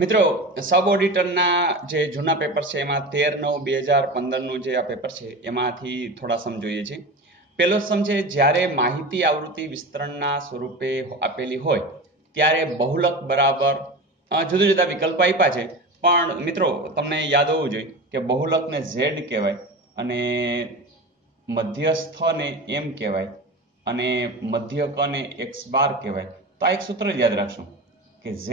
મિત્રો, સબ ઓડિટરના જે જૂના પેપર છે એમાં 13/9/2015નું જે આ પેપર છે એમાંથી થોડા સમ જોઈએ છે. પહેલો સમ છે, જ્યારે માહિતી આવૃત્તિ વિસ્તરણના સ્વરૂપે આપેલી હોય ત્યારે બહુલક બરાબર જુદા જુદા વિકલ્પ આપ્યા છે. પણ મિત્રો તમને યાદ હોવું જોઈએ કે બહુલકને ઝેડ કહેવાય અને મધ્યસ્થને એમ કહેવાય અને મધ્યકને એક્સ બાર કહેવાય. તો આ એક સૂત્ર યાદ રાખશું કે z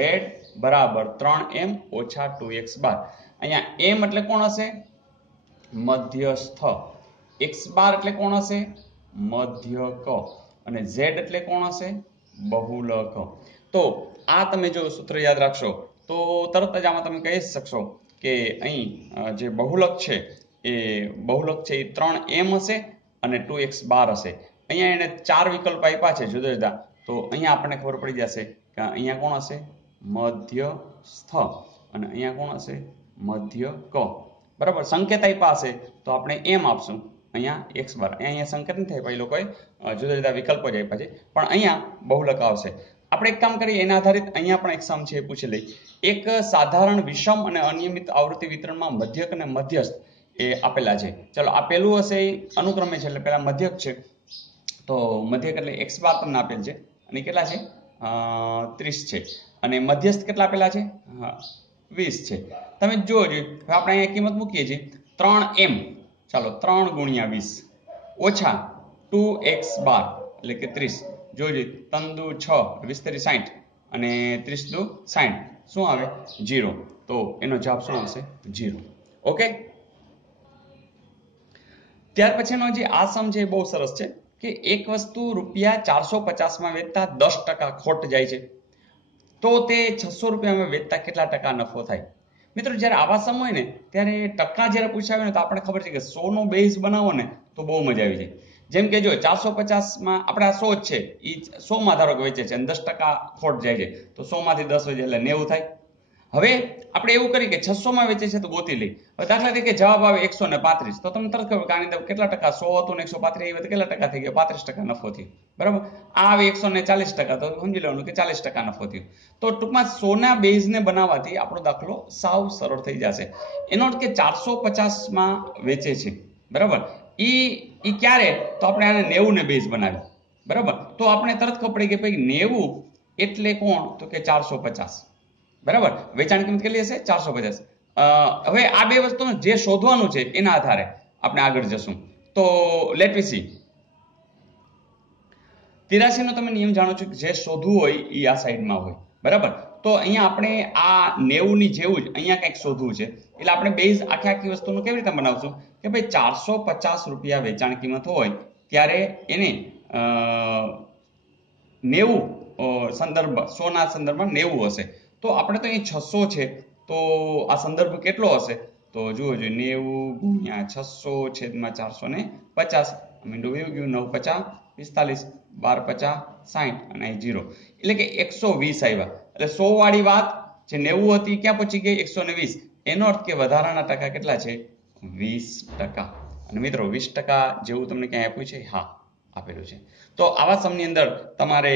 બરાબર 3m ઓછા 2x બાર. અહીંયા m એટલે કોણ હશે? મધ્યસ્થ. x બાર એટલે કોણ હશે? મધ્યક. અને z એટલે કોણ હશે? બહુલક. તો આ તમે જો સૂત્ર યાદ રાખશો તો તરત જ આમાં તમે કહી શકશો કે અહીં જે બહુલક છે એ 3m હશે અને 2x બાર હશે. અહીંયા એને 4 વિકલ્પ આપ્યા છે જુદા જુદા. તો અહીંયા આપણને ખબર પડી જશે કે અહીંયા કોણ હશે? મધ્યસ્થ. અને અહીંયા કોણ હશે? મધ્યક. બરાબર. સંકેત આપ્યા હશે તો આપણે એમ આપશું, અહીંયા x બાર. અહીંયા સંકેત નથી આપ્યા, એ લોકોએ જુદા જુદા વિકલ્પો જ આપ્યા છે, પણ અહીંયા બહુલક આવશે. આપણે એક કામ કરીએ, એના આધારિત અહીંયા પણ એક સમ છે એ પૂછી લઈ. એક સાધારણ વિષમ અને અનિયમિત આવૃત્તિ વિતરણમાં મધ્યક અને મધ્યસ્થ એ આપેલા છે. ચલો, આ પહેલું હશે એ અનુક્રમે છે, એટલે પહેલા મધ્યક છે. તો મધ્યક એટલે x બાર તમને આપેલ છે અને કેટલા છે? 30 છે. અને મધ્યસ્થ કેટલા આપેલા છે? 20 છે. તમે જોજો, આપણે અહીંયા કિંમત મૂકીએ છીએ 3m. ચાલો, 3 ગુણ્યા 20 ઓછા 2x બાર એટલે કે 30. જોજો, 3 દુ 6, 20 તરી 60 અને 30 દુ 60. શું આવે? 0. તો એનો જવાબ શું આવશે? 0. ઓકે. ત્યાર પછીનો જે આ સમ છે એ બહુ સરસ છે કે એક વસ્તુ ₹450 વેચતા 10% ખોટ જાય છે, તો તે ₹600 વેચતા કેટલા ટકા નફો થાય? મિત્રો, જ્યારે આવા સમ હોય ને ત્યારે ટકા જ્યારે પૂછાવે ને તો આપણે ખબર છે કે 100 નો બેઝ બનાવો ને તો બહુ મજા આવી જાય. જેમ કે જો 450માં આપણે આ 100 જ છે, એ 100માં ધારો કે વેચે છે અને 10% ખોટ જાય છે, તો 100 માંથી 10 વેચે એટલે 90 થાય. હવે આપણે એવું કરીએ કે 600માં વેચે છે તો ગોતી લઈ. હવે દાખલા તરીકે જવાબ આવે 135, તો તમને તરત ખબર કે આની અંદર કેટલા ટકા? 100 હતું ને 135 આવ્યું તો કેટલા ટકા થઈ ગયા? 35% નફો થયો. બરાબર. આ આવે 140%, તો સમજી લેવાનું કે 40% નફો થયો. તો ટૂંકમાં 100 ના બેઝને બનાવવાથી આપણો દાખલો સાવ સરળ થઈ જશે. એનો અર્થ કે 450માં વેચે છે, બરાબર. ઈ ક્યારે? તો આપણે આને 90 ને બેઝ બનાવ્યું, બરાબર. તો આપણે તરત ખબર પડી કે ભાઈ 90 એટલે કોણ? તો કે 450. બરાબર. વેચાણ કિંમત કેટલી હશે? 450. હવે આ બે વસ્તુનું જે શોધવાનું છે એના આધારે આપણે આગળ જશું. તો લેટ વી સી. 83 નો તમે નિયમ જાણો છો કે જે શોધવું હોય એ આ સાઈડમાં હોય, બરાબર. તો અહીંયા આપણે આ 90 ની જેવું જ અહીંયા કંઈક શોધવું છે, એટલે આપણે બેઝ આખી વસ્તુનું કેવી રીતે બનાવશું કે ભાઈ ₹450 વેચાણ કિંમત હોય ત્યારે એને 90 સંદર્ભ 100 ના સંદર્ભમાં 90 હશે. તો આપણે તો અહીં 600 છે, તો આ સંદર્ભ કેટલો હશે? તો જુઓ, 90 ગુણ્યા 600/450. મીંડું વયું ગયું. 9 50 45, 12 50 60 અને 0, એટલે કે 120 આવ્યા. એટલે 100 વાળી વાત જે 90 હતી ક્યાં પહોંચી ગઈ? 120. એનો અર્થ કે વધારાના ટકા કેટલા છે? 20%. અને મિત્રો 20% જેવું તમને ક્યાં આપ્યું છે? હા, આપેલું છે. તો આવા સમની અંદર તમારે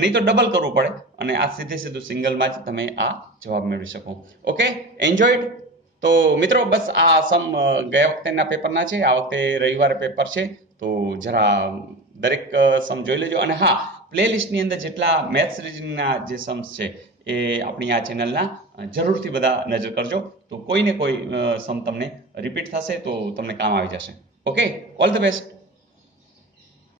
નહીં તો ડબલ કરવું પડે અને આ સીધું સિંગલમાં જ તમે આ જવાબ મેળવી શકો. Okay, enjoyed. તો મિત્રો, બસ આ સમ ગયા વખતેના પેપરના છે, આ વખતે રવિવારે પેપર છે, તો જરા દરેક સમ જોઈ લેજો. અને હા, પ્લેલિસ્ટની અંદર જેટલા મેથ્સ રીઝનિંગના જે સમ્સ છે એ આપણી આ ચેનલના જરૂરથી બધા નજર કરજો. તો કોઈ ને કોઈ સમ તમને રિપીટ થશે તો તમને કામ આવી જશે. Okay, all the best.